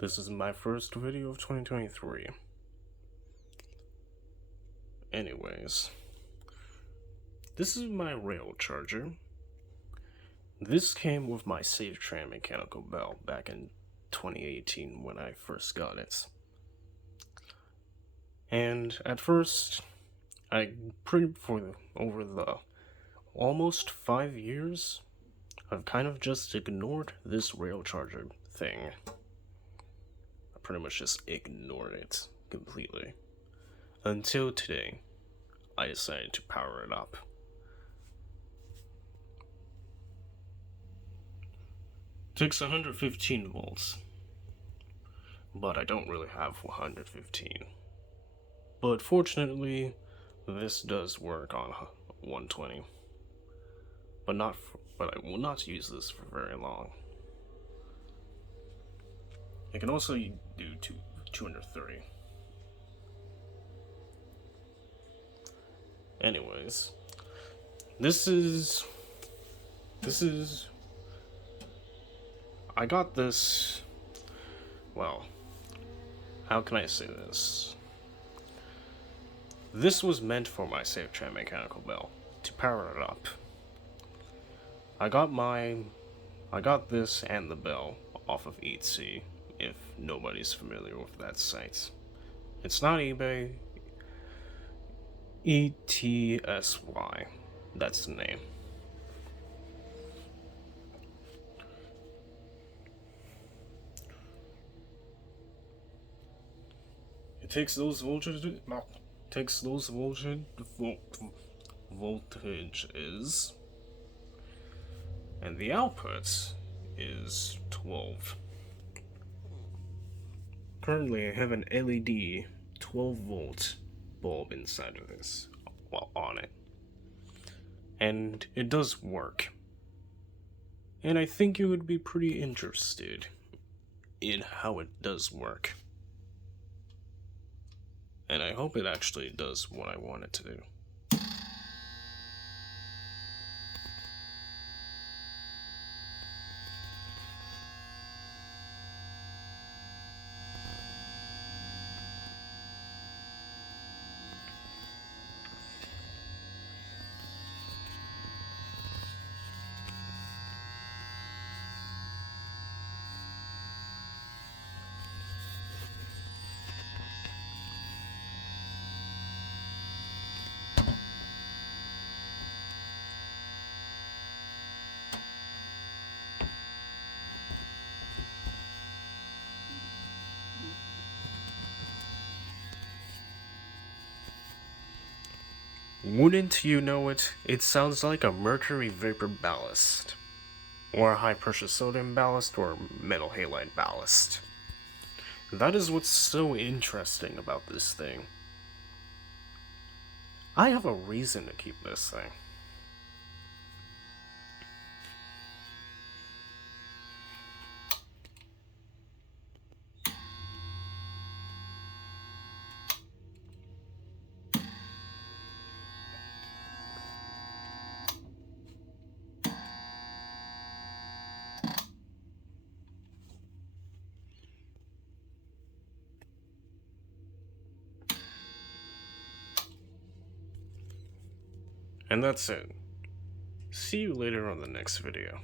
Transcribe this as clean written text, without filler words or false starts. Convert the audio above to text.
This is my first video of 2023. Anyways, this is my rail charger. This came with my Safetran mechanical bell back in 2018 when I first got it. And at first, over the almost 5 years, I've kind of just ignored this rail charger thing. I pretty much just ignored it completely. Until today, I decided to power it up. Takes 115 volts, but I don't really have 115. But fortunately, this does work on 120. But I will not use this for very long. It can also do 230. Anyways, I got this, well, how can I say this? This was meant for my Safetran mechanical bell, to power it up. I got this and the bell off of Etsy, if nobody's familiar with that site. It's not eBay. ETSY, that's the name. It takes those voltages, and the output is 12. Currently, I have an LED 12-volt bulb inside of this, on it. And it does work. And I think you would be pretty interested in how it does work. And I hope it actually does what I want it to do. Wouldn't you know it, it sounds like a mercury vapor ballast, or a high pressure sodium ballast, or metal halide ballast. That is what's so interesting about this thing. I have a reason to keep this thing. And that's it. See you later on the next video.